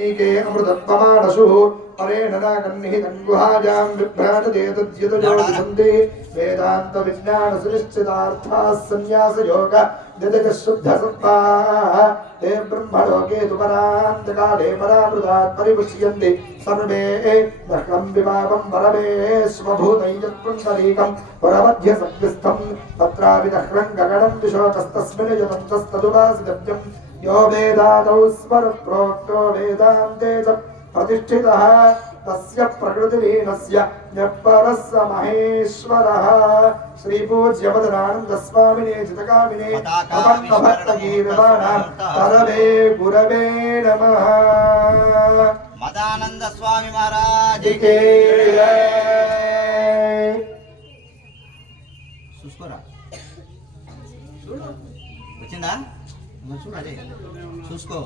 నీకే అమృతత్వమానసు పరేణ నాగన్నిహితం గుహాయాం విభ్రాజతే తద్యతజో విశంతి వేదాంత విజ్ఞాన సునిశ్చితార్థా సన్యాస యోగ నిదక శుద్ధ సత్తా ते ब्रह्मलोके तु परान्तकाले परामृतात् परिपुष्यन्ति सर्वे दह्रं विभावं परमे स्वभूतं यत्पुण्डरीकं परमध्ये सद्यस्थं तत्रापि दह्रं गगनं दिशोतस्तस्मिन् यतन्तस्तदुपासितव्यं यो वेदादौ स्वरप्रोक्तो वेदान्ते च प्रतिष्ठितः तस्य प्रकृतिलीनस्य न्यपरः स महेश्वरः श्रीपूज्यवदनानन्दस्वामिने चितकामिने भक्तगीर्वाणां परमे गुरवे नमः మదానంద స్వామి మహారాజ్ जिके చూసుకోరా చూడు వచ్చిందా మరి చూడు అదే చూసుకో